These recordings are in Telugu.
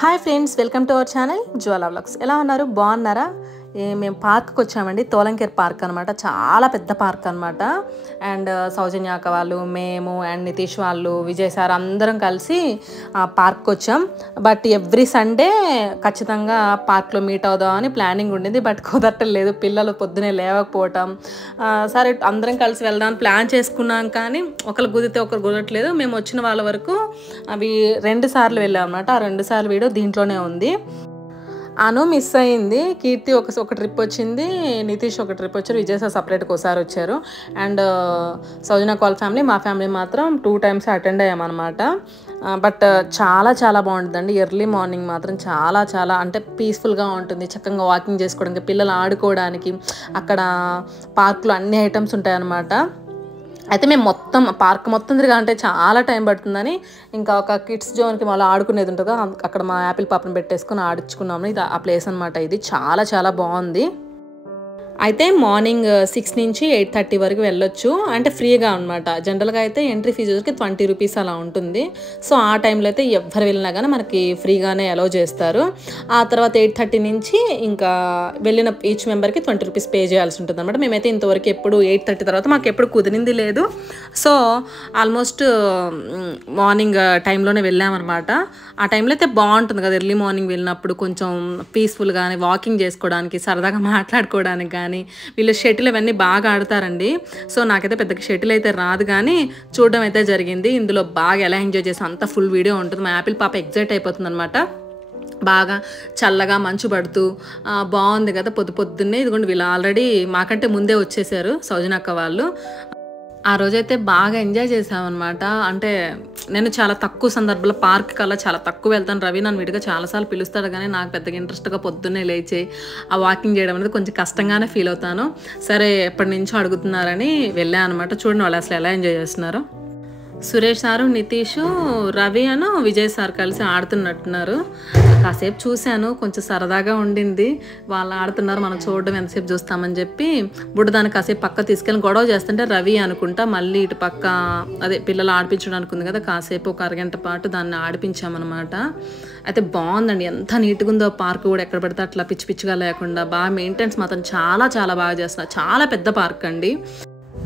Hi friends, welcome to our channel Jwala vlogs. ఎలా ఉన్నారు? బాగున్నారా? మేము పార్క్కి వచ్చామండి. తోలంకేర్ పార్క్ అనమాట. చాలా పెద్ద పార్క్ అనమాట. అండ్ సౌజన్య అక్క వాళ్ళు, మేము అండ్ నితీష్ వాళ్ళు, విజయ్ సార్ అందరం కలిసి పార్క్కి వచ్చాం. బట్ ఎవ్రీ సండే ఖచ్చితంగా పార్క్లో మీట్ అవుదామని ప్లానింగ్ ఉండింది. బట్ కుదరట్లేదు, పిల్లలు పొద్దునే లేవకపోవటం. సరే అందరం కలిసి వెళ్దామని ప్లాన్ చేసుకున్నాం, కానీ ఒకరు కుదిరితే ఒకరు కుదరట్లేదు. మేము వచ్చిన వాళ్ళ వరకు అవి 2 సార్లు వెళ్ళాం అనమాట. ఆ 2 సార్లు వీడియో దీంట్లోనే ఉంది. అను మిస్ అయింది. కీర్తి ఒక ట్రిప్ వచ్చింది, నితీష్ ఒక ట్రిప్ వచ్చారు, విజయ్ సార్ సపరేట్గా ఒకసారి వచ్చారు. అండ్ సౌజన్య వాళ్ళ ఫ్యామిలీ, మా ఫ్యామిలీ మాత్రం 2 టైమ్స్ అటెండ్ అయ్యామన్నమాట. బట్ చాలా చాలా బాగుంటుందండి. ఎర్లీ మార్నింగ్ మాత్రం చాలా చాలా అంటే పీస్ఫుల్గా ఉంటుంది. చక్కగా వాకింగ్ చేసుకోవడానికి, పిల్లలు ఆడుకోవడానికి అక్కడ పార్క్లో అన్ని ఐటమ్స్ ఉంటాయన్నమాట. అయితే మేము పార్క్ మొత్తం తిరగాలంటే చాలా టైం పడుతుందని ఇంకా ఒక కిడ్స్ జోన్కి మళ్ళీ ఆడుకునేది ఉంటుంది, అక్కడ మా యాపిల్ పాపను పెట్టేసుకొని ఆడించుకున్నాము. ఇది ఆ ప్లేస్ అనమాట. ఇది చాలా చాలా బాగుంది. అయితే మార్నింగ్ 6 నుంచి 8:30 వరకు వెళ్ళొచ్చు, అంటే ఫ్రీగా అనమాట. జనరల్గా అయితే ఎంట్రీ ఫీజుకి 20 రూపీస్ అలా ఉంటుంది. సో ఆ టైంలో అయితే ఎవరు వెళ్ళినా కానీ మనకి ఫ్రీగానే అలౌ చేస్తారు. ఆ తర్వాత 8:30 నుంచి ఇంకా వెళ్ళిన ఈచ్ మెంబర్కి 20 రూపీస్ పే చేయాల్సి ఉంటుంది అనమాట. మేమైతే ఇంతవరకు ఎప్పుడు 8:30 తర్వాత మాకు ఎప్పుడు కుదిరింది లేదు. సో ఆల్మోస్ట్ మార్నింగ్ టైంలోనే వెళ్ళామన్నమాట. ఆ టైంలో అయితే బాగుంటుంది కదా, ఎర్లీ మార్నింగ్ వెళ్ళినప్పుడు కొంచెం పీస్ఫుల్గానే వాకింగ్ చేసుకోవడానికి, సరదాగా మాట్లాడుకోవడానికి. కానీ వీళ్ళు షటిల్ ఇవన్నీ బాగా ఆడతారండి. సో నాకైతే పెద్దగా షటిల్ అయితే రాదు, కానీ చూడడం అయితే జరిగింది. ఇందులో బాగా ఎలా ఎంజాయ్ చేసి అంత ఫుల్ వీడియో ఉంటుంది. మా యాపిల్ పాప ఎగ్జైట్ అయిపోతుంది అనమాట. బాగా చల్లగా మంచు పడుతూ బాగుంది కదా. పొద్దున్నే ఇదిగోండి, వీళ్ళు ఆల్రెడీ మాకంటే ముందే వచ్చేసారు, సౌజన్య అక్క వాళ్ళు. ఆ రోజైతే బాగా ఎంజాయ్ చేసామన్నమాట. అంటే నేను చాలా తక్కువ సందర్భంలో పార్క్ కల్లా చాలా తక్కువ వెళ్తాను. రవి నన్ను విడిగా చాలాసార్లు పిలుస్తాడు, కానీ నాకు పెద్దగా ఇంట్రెస్ట్గా పొద్దున్నే లేచి ఆ వాకింగ్ చేయడం అనేది కొంచెం కష్టంగానే ఫీల్ అవుతాను. సరే ఎప్పటి నుంచో అడుగుతున్నారని వెళ్ళాను అనమాట. చూడండి వాళ్ళు అసలు ఎలా ఎంజాయ్ చేస్తున్నారు. సురేష్ సారు, నితీష్, రవి అను విజయ్ సార్ కలిసి ఆడుతున్నట్టున్నారు. కాసేపు చూశాను, కొంచెం సరదాగా ఉండింది. వాళ్ళు ఆడుతున్నారు, మనం చూడడం ఎంతసేపు చూస్తామని చెప్పి బుడ్డదాన్ని కాసేపు పక్క తీసుకెళ్ళి గొడవ చేస్తుంటే రవి అనుకుంటా మళ్ళీ ఇటు పక్క అదే పిల్లలు ఆడిపించడానికి ఉంది కదా, కాసేపు ఒక అరగంట పాటు దాన్ని ఆడిపించామన్నమాట. అయితే బాగుందండి, ఎంత నీట్గా ఉందో పార్క్ కూడా. ఎక్కడ పడితే అట్లా పిచ్చి పిచ్చిగా లేకుండా బాగా మెయింటెనెన్స్ మాత్రం చాలా చాలా బాగా చేస్తున్నారు. చాలా పెద్ద పార్క్ అండి.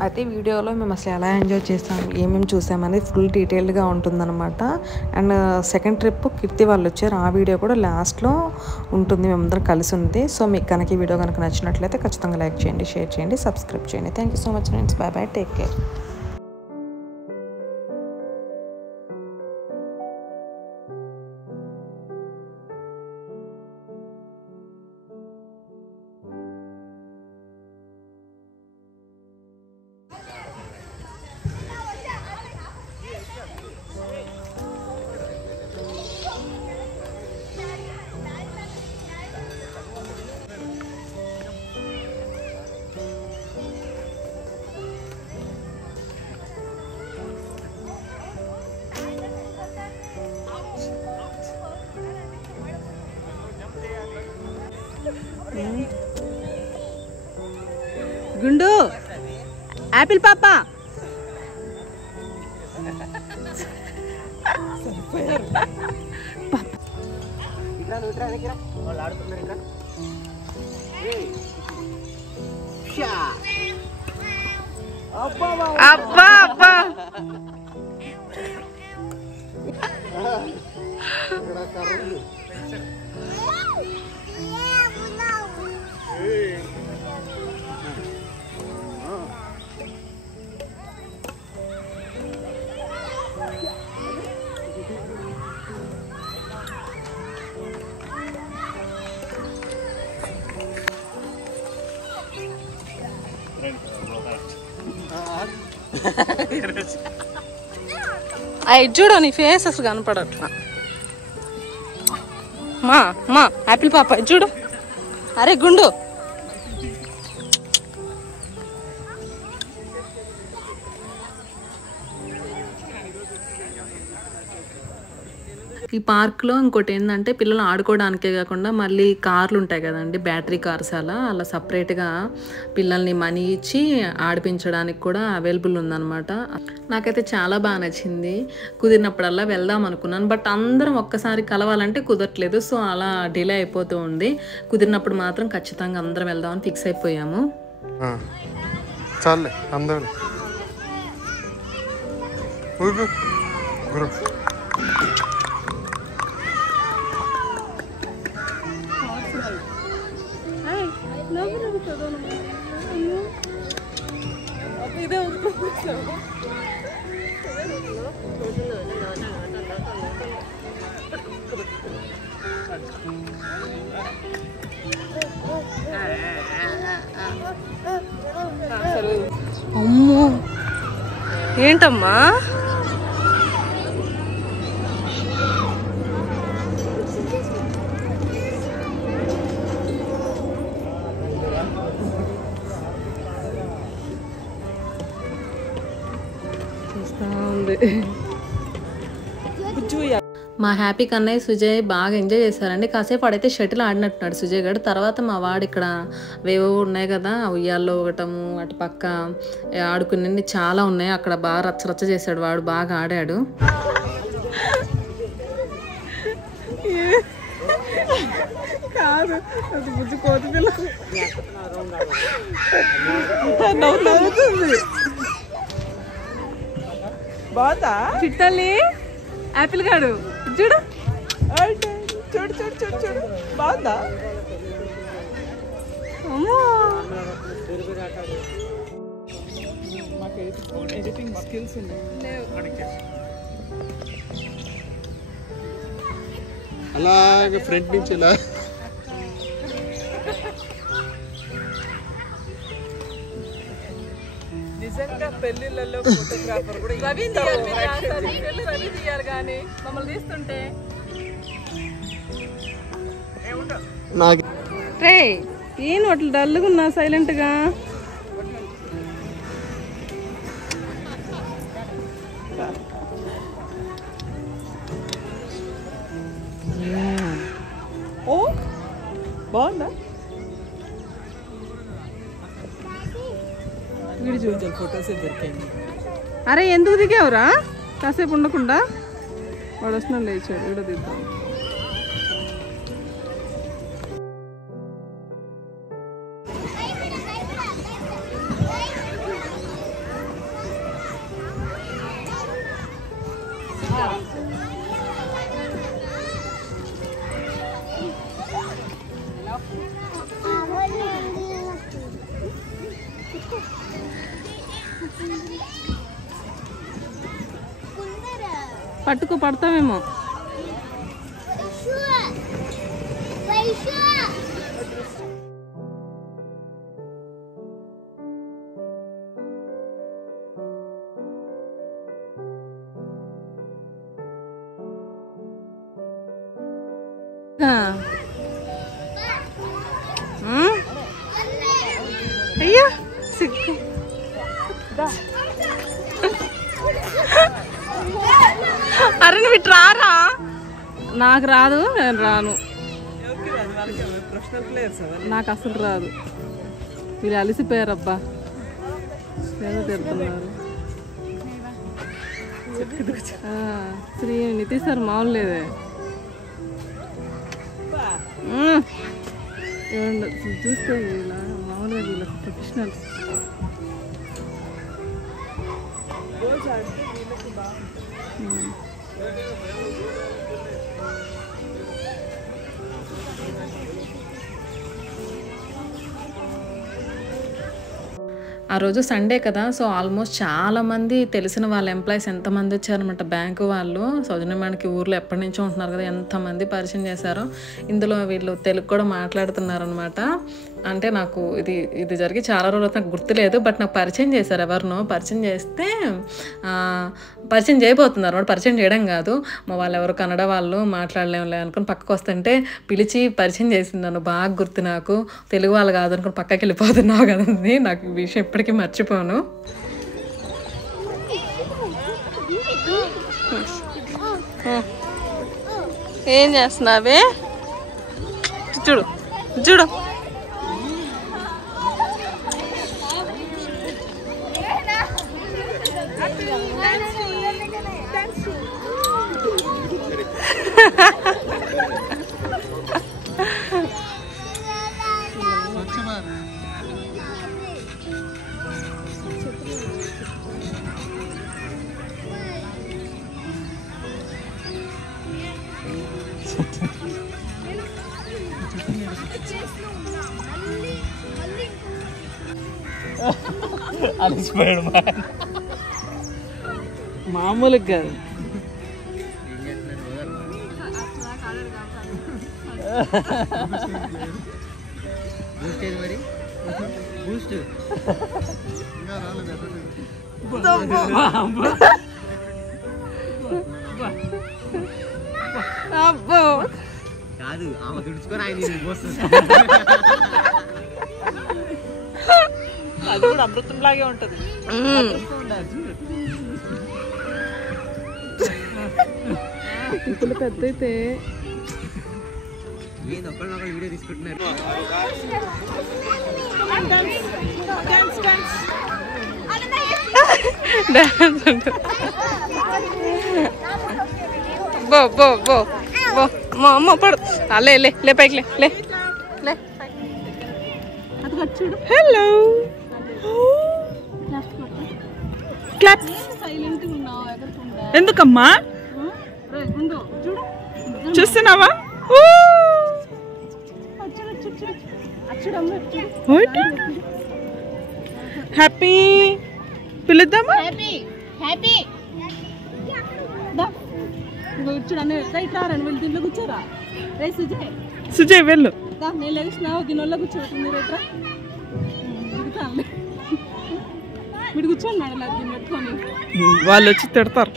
అయితే వీడియోలో మేము అసలు ఎలా ఎంజాయ్ చేస్తాం, ఏమేమి చూసామనేది ఫుల్ డీటెయిల్డ్గా ఉంటుందన్నమాట. అండ్ సెకండ్ ట్రిప్ కీర్తి వాళ్ళు వచ్చారు, ఆ వీడియో కూడా లాస్ట్లో ఉంటుంది, మేమందరం కలిసి ఉంది. సో మీకు కనుక ఈ వీడియో కనుక నచ్చినట్లయితే ఖచ్చితంగా లైక్ చేయండి, షేర్ చేయండి, సబ్స్క్రైబ్ చేయండి. Thank you so much friends. Bye bye, take care. గుండు, యాపిల్ పాప అబ్బా అబ్బా అయి చూడు, నీ ఫేస్ అసలు కనపడట్లా. మా యాపిల్ పాప చూడు. అరే గుండు, ఈ పార్క్లో ఇంకోటి ఏంటంటే పిల్లలు ఆడుకోవడానికే కాకుండా మళ్ళీ కార్లు ఉంటాయి కదండి, బ్యాటరీ కార్స్ అలా సపరేట్గా పిల్లల్ని మనీ ఇచ్చి ఆడిపించడానికి కూడా అవైలబుల్ ఉందన్నమాట. నాకైతే చాలా బాగా నచ్చింది. కుదిరినప్పుడల్లా వెళ్దాం అనుకున్నాను, బట్ అందరం ఒక్కసారి కలవాలంటే కుదరట్లేదు. సో అలా డిలే అయిపోతూ ఉంది. కుదిరినప్పుడు మాత్రం ఖచ్చితంగా అందరం వెళ్దామని ఫిక్స్ అయిపోయాము. చాలే అందరూ అమ్మో ఏంటమ్మా మా హ్యాపీ కన్నయ్య సుజయ్ బాగా ఎంజాయ్ చేశారండి. కాసేపు ఆడైతే షటిల్ ఆడినట్టున్నాడు సుజయ్ గారు. తర్వాత మా వాడు ఇక్కడ వేవో ఉన్నాయి కదా, ఉయ్యాల్లో ఒకటము అటు పక్క ఆడుకునే చాలా ఉన్నాయి, అక్కడ బాగా రచ్చరచ్చ చేశాడు వాడు, బాగా ఆడాడు. బాగుందా చిట్టల్లి యాపిల్ గాడు చూడు చూడు చూడు చూడు చూడు బాగుందా అమ్మో మాకు ఎడిటింగ్ స్కిల్స్ ఉన్నాయి. అలాగే ఫ్రంట్ నుంచి ఇలా నిజంగా పెళ్లిళ్ళలో ఫోటోగ్రాఫర్ కూడా రవి తీయాలి కానీ మమ్మల్ని తీస్తుంటే రే ఏం అట్లా డల్గా ఉన్నా సైలెంట్గా. ఓ బాగుందా ఫోటోస్ దొరికాయి. అరే ఎందుకు దిగావురా కాసేపు ఉండకుండా? వాడు వస్తున్నా లేచాడు, వీడియో దిద్దాం. పట్టుకు పడతామేమో. అయ్యా సిగ్గు. అరే నువ్వు ఇటు రారా. నాకు రాదు, నేను రాను, నాకు అసలు రాదు. వీళ్ళు అలిసిపోయారబ్బా, ఏదో తిరుగుతున్నారు. శ్రీ నితీష్ సార్ మామూలు లేదే. చూస్తే ఇలా మామూలుగా వీళ్ళ ప్రొఫెషనల్స్. ఆ రోజు సండే కదా, సో ఆల్మోస్ట్ చాలామంది తెలిసిన వాళ్ళ ఎంప్లాయీస్ ఎంతమంది వచ్చారనమాట, బ్యాంకు వాళ్ళు. సౌజన్యమానికి ఊర్లో ఎప్పటి నుంచో ఉంటున్నారు కదా, ఎంతమంది పరిచయం చేశారో. ఇందులో వీళ్ళు తెలుగు కూడా మాట్లాడుతున్నారనమాట. అంటే నాకు ఇది జరిగి చాలా రోజులు నాకు గుర్తులేదు, బట్ నాకు పరిచయం చేశారు. ఎవరినో పరిచయం చేస్తే పరిచయం చేయబోతున్నారు అన్నమాట. పరిచయం చేయడం కాదు, మా వాళ్ళు ఎవరు కన్నడ వాళ్ళు, మాట్లాడలేములే అనుకుని పక్కకు వస్తుంటే పిలిచి పరిచయం చేసింది నన్ను. బాగా గుర్తు నాకు, తెలుగు వాళ్ళు కాదు అనుకుని పక్కకి వెళ్ళిపోతున్నావు కదండి. నాకు ఈ విషయం ఎప్పటికీ మర్చిపోను. ఏం చేస్తున్నావే? చూడు చూడు. అలసిపోయాడు మామూలుగా కాదు. అబ్బో కాదు ఆమె తుడుచుకొని ఆయన అది కూడా అమృతం లాగే ఉంటది. ఇంతలో పెద్ద అయితే ఒకళ్ళొకళ్ళు వీడియో తీసుకుంటున్నారు. బో బో బో బో అమ్మ పడు. లే లే లే పైకి లే లే లే. Hello clap. ఎందుకమ్మా చూస్తున్నావా? హ్యాపీ పిలుద్దామా? సుజయ్ వెళ్ళు. మీరు కూర్చోండి మేడం, అది పెట్టుకొని వాళ్ళు వచ్చి తిడతారు.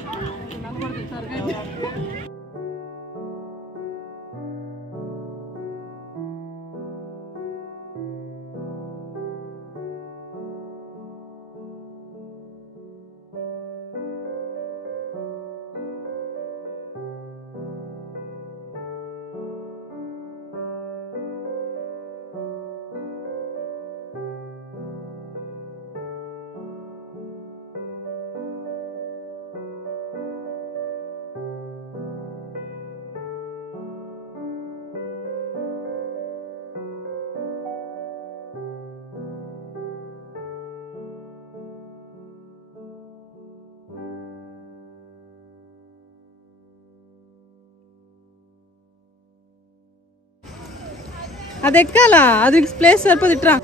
అది ఎక్కాలా? అది ప్లేస్ సరిపోదు. ఇట్రా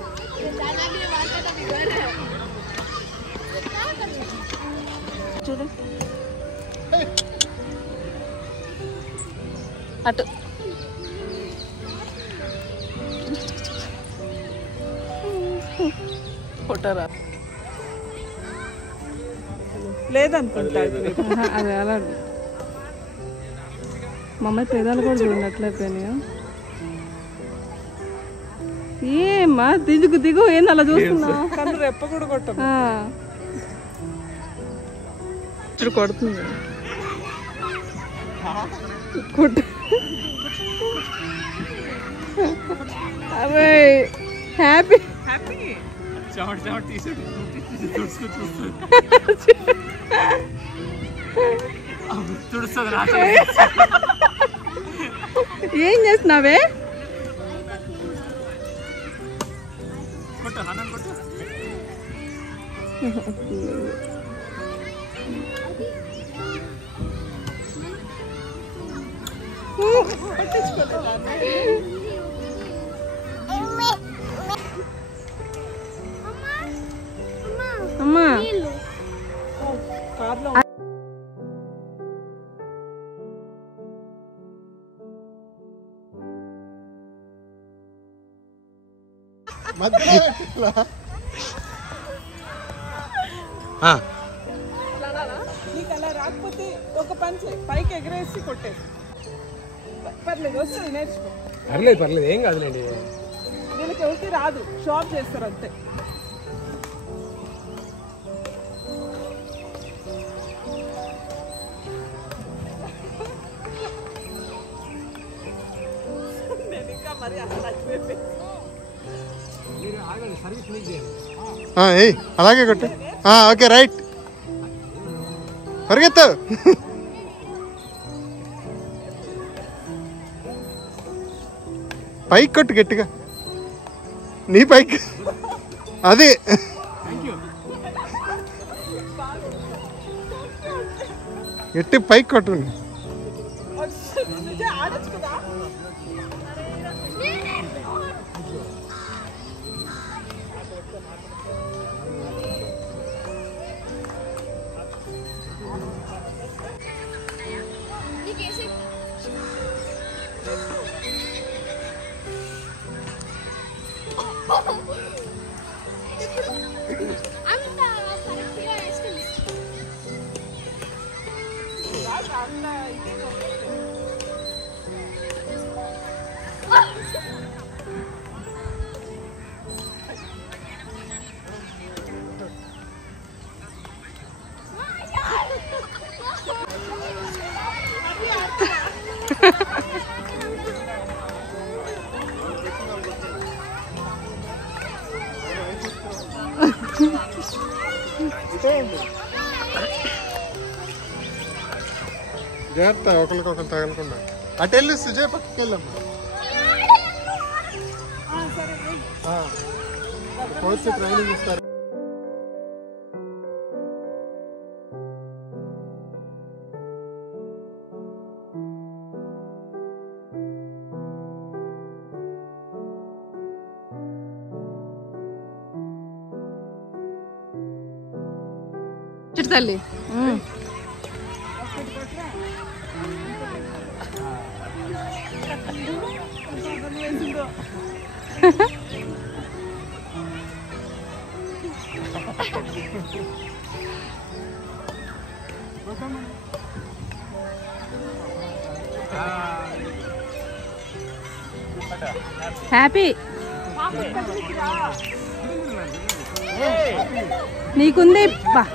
చూడు అటు. ఫోటోరా లేదనుకుంటా. అది అలా మా అమ్మాయి పేదాలు కూడా చూడండి అట్లయిపోయినాయా. ఏమ్మా దిగు దిగు, ఏంది అలా చూస్తున్నా? కన్ను రెప్ప కూడా కొట్ట కొడుతుంది. కొట్టు. అరే హ్యాపీ ఏం చేస్తున్నావే? అమ్మా నీకు అలా రాకపోతే ఒక పని చేయి, పైకి ఎగరేసి కొట్టేసి. పర్లేదు, వస్తుంది, నేర్చుకో. పర్లేదు ఏం కాదులేండి. వీళ్ళకి ఎవరికి రాదు, షాప్ చేస్తారు అంతే. మీరు ఆగండి, సర్వీస్ మీకు చేయండి. ఏయ్ అలాగే కొట్టు. ఓకే రైట్, పరిగెత్తు. పైకి కొట్టు గట్టిగా, నీ పైకి. అది గట్టి పైకి కొట్టు. జాగ్రత్త, ఒకరికొకరు తగలకుండా. అటు వెళ్ళి సుజయ్ పక్కకి వెళ్ళమ్మా. కోచ్ ట్రైనింగ్ ఇస్తారు. తల్లి హ్యాపీ నీకుంది బా.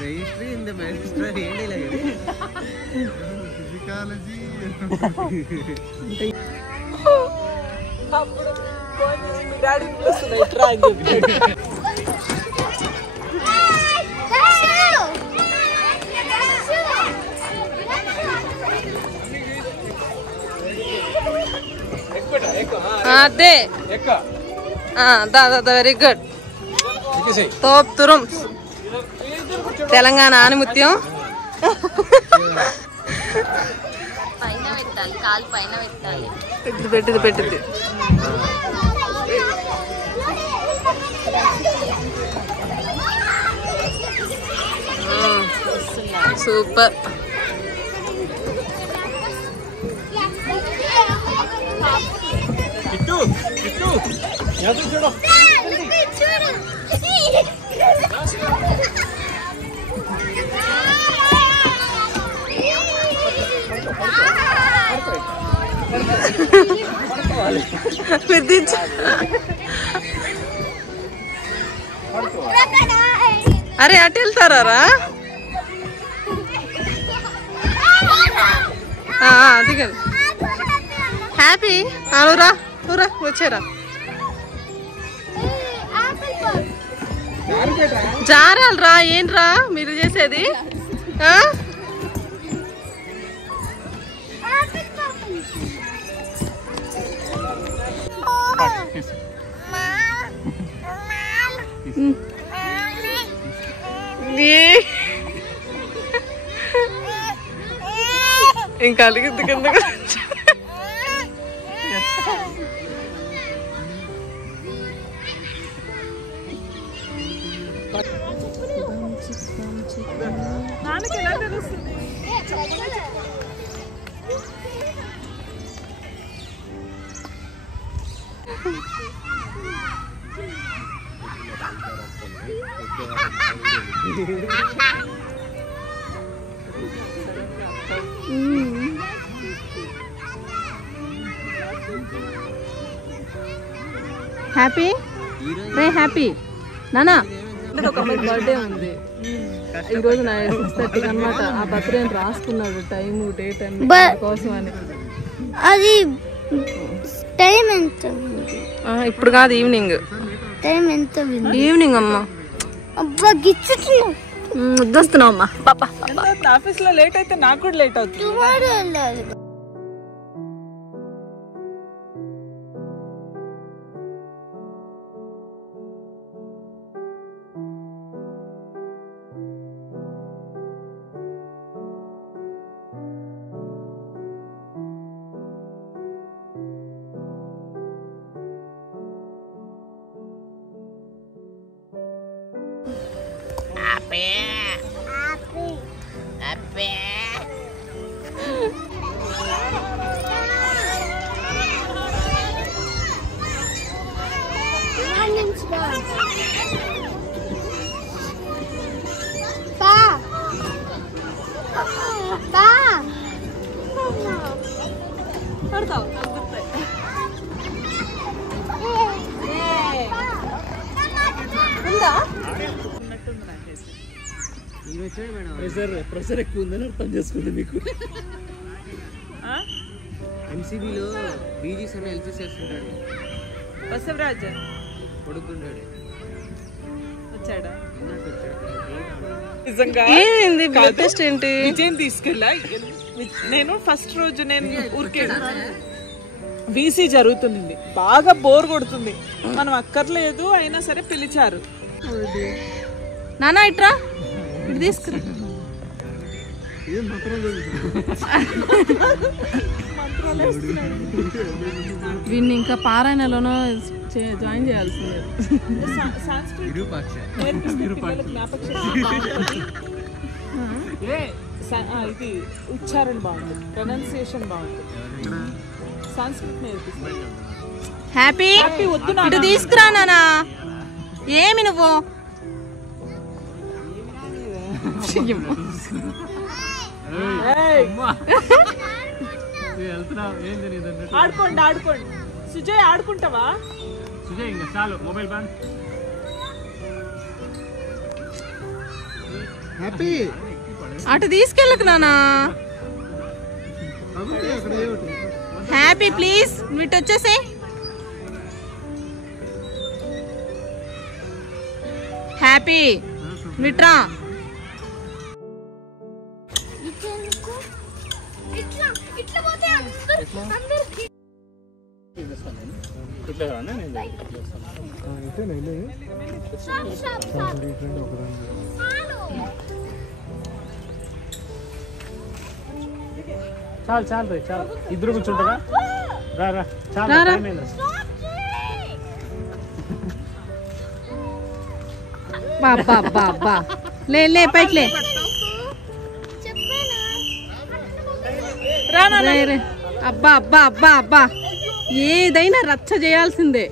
రిజిస్ట్రీ ఇన్ ద మ్యాజిస్ట్రేట్ ఏంటి ఇలా ఫిజికాలజీ అప్పుడు ఫోన్ చేసి మీ డాడీని పిలుస్తున్నా ఇట్రా అని చెప్పి. అదే దాదా వెరీ గుడ్. తోప్ తురం తెలంగాణ ఆనిముత్యం. పైన పెట్టాలి, కాలు పైన పెట్టాలి. పెట్టింది సూపర్. అరే అటు వెళ్తారా? దిగండి. హ్యాపీ అనురా ఊరా వచ్చారా? జారాలరా ఏంట్రా మీరు చేసేది? ఇంకా అలిగింది కింద. నాన్నకి ఎలా తెలుస్తుంది? హ్యాపీ రే హ్యాపీ నానా. ఒక బర్త్డే ఉంది ఈరోజు 6:30 అనమాట. ఆ బర్త్డే అని రాసుకున్నాడు టైం డేట్ అని కోసం అని. అది టైం ఎంత? ఇప్పుడు కాదు ఈవినింగ్. టైం ఎంత? ఈవినింగ్ అమ్మా. అబ్బా గిచ్చుతున్నావు. వస్తున్నావు అమ్మా. పాపా ఆఫీస్ లో లేట్ అయితే నాకు కూడా లేట్ అవుతుంది. టుమారో వెళ్ళాలి. ప్రెషర్ ఎక్కువ ఉందని అర్థం చేసుకుంది మీకు. ఎంసీబీలో బీజీస్ అని హెల్ప్ చేస్తుంటాడు. బసవరాజ్ కొడుకుంటాడు వచ్చాడా? ఏంది బ్లడ్ టెస్ట్ ఏంటి? విజయం తీసుకెళ్ళా. నేను ఫస్ట్ రోజు నేను ఊరికే బీసీ జరుగుతుంది, బాగా బోర్ కొడుతుంది, మనం అక్కర్లేదు అయినా సరే పిలిచారు. నానా ఇట్రా ఇటు తీసుకురా. వీడిని ఇంకా పారాయణలోనో జాయిన్ చేయాల్సిందే. ఇది ఉచ్చారణ బాగుంటుంది, ప్రొనౌన్సియేషన్ బాగుంటుంది. సంస్కృత్ నేర్పిస్తుంది. హ్యాపీ ఇటు తీసుకురా నానా. ఏమి నువ్వు ఆడుకోండి ఆడుకోండి. సుజయ్ ఆడుకుంటావా? సుజయ్ ఇంకా చాలు మొబైల్ బంద్. హ్యాపీ అటు తీసుకెళ్ళకు నానా. హ్యాపీ ప్లీజ్ ఇటు వచ్చేసే. హ్యాపీ విట్రా. చాలు చాలు రే చాలు. ఇద్దరు కూర్చుంటారా? రా రా చాలు. టైం అయింది. బాబా బాబా లే లే పైకి లే. అబ్బా అబ్బా అబ్బా అబ్బా ఏదైనా రచ్చ చేయాల్సిందే.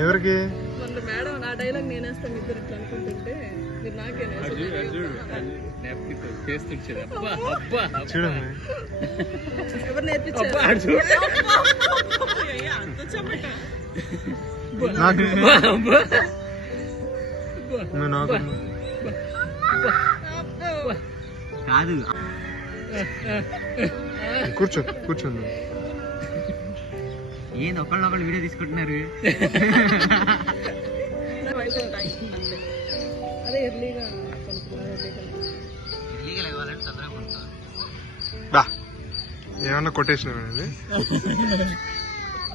ఎవరికి మొన్న మేడం నా డైలాగ్ నేనేస్తాను ఇద్దరు ఇట్లా అనుకుంటుంటే మీరు నాకేనా చూడండి ఎవరు నేర్పించారు? నాకు నాకు కాదు కూర్చో కూర్చోండి. ఏంది ఒకళ్ళొకళ్ళు వీడియో తీసుకుంటున్నారు? అదే ఎర్లీగా ఏమన్నా కొటేషన్ ఇది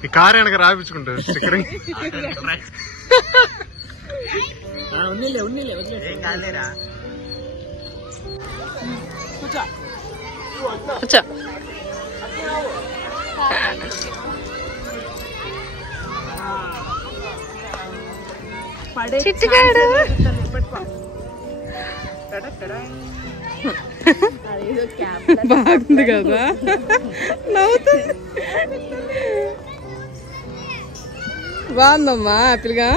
ఈ కారు వెనక రాయించుకుంటారు స్టిక్కర్. కూర్చో. చిట్టుగాడు బాగుంది కదా నవ్వుతుంది. బాగుందమ్మా యాపిల్గా.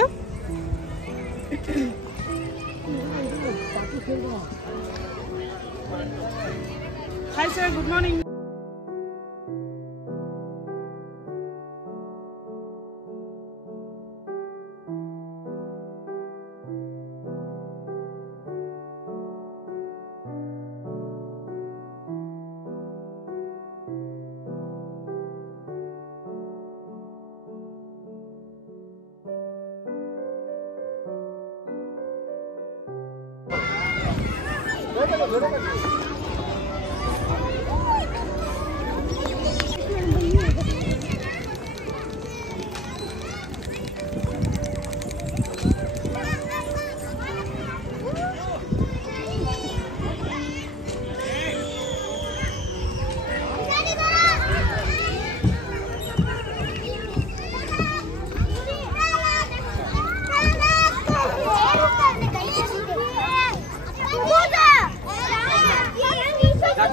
Hi sir, good morning.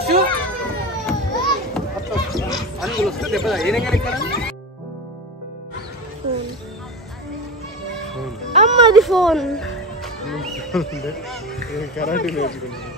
లక్షు అనుకులు వస్తే దెబ్బ ఏదైనా ఇక్కడ అమ్మది ఫోన్ కరాటే నేర్చుకున్నాను